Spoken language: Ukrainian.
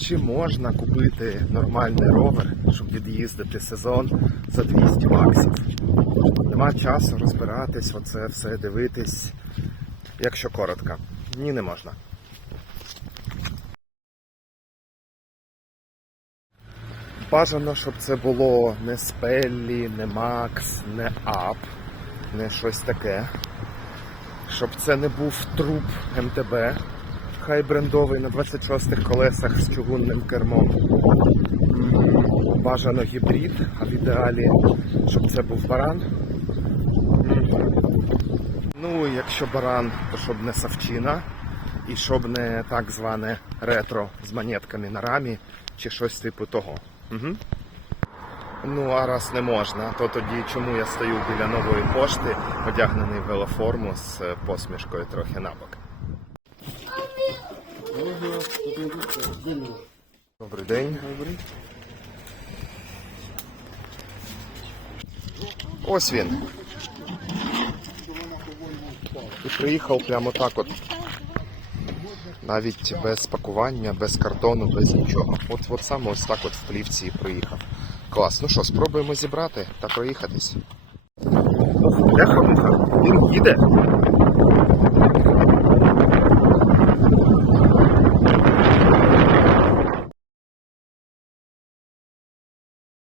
Чи можна купити нормальний ровер, щоб від'їздити сезон за 200 баксів? Нема часу розбиратись, оце все дивитись, якщо коротко. Ні, не можна. Бажано, щоб це було не Спеллі, не Макс, не Ап, не щось таке. Щоб це не був труп МТБ, хай брендовий на 26 колесах з чугунним кермом. Бажано гібрид, а в ідеалі, щоб це був баран. Ну, якщо баран, то щоб не савчина, і щоб не так зване ретро з монетками на рамі чи щось типу того. Угу. Ну, а раз не можна, то тоді чому я стою біля нової пошти, одягнений в велоформу з е, посмішкою трохи набок. Добрий день. Ось він. І приїхав прямо так от. Навіть без пакування, без картону, без нічого. От, от саме ось так от в плівці і приїхав. Клас. Ну що, спробуємо зібрати та проїхатись. Він їде.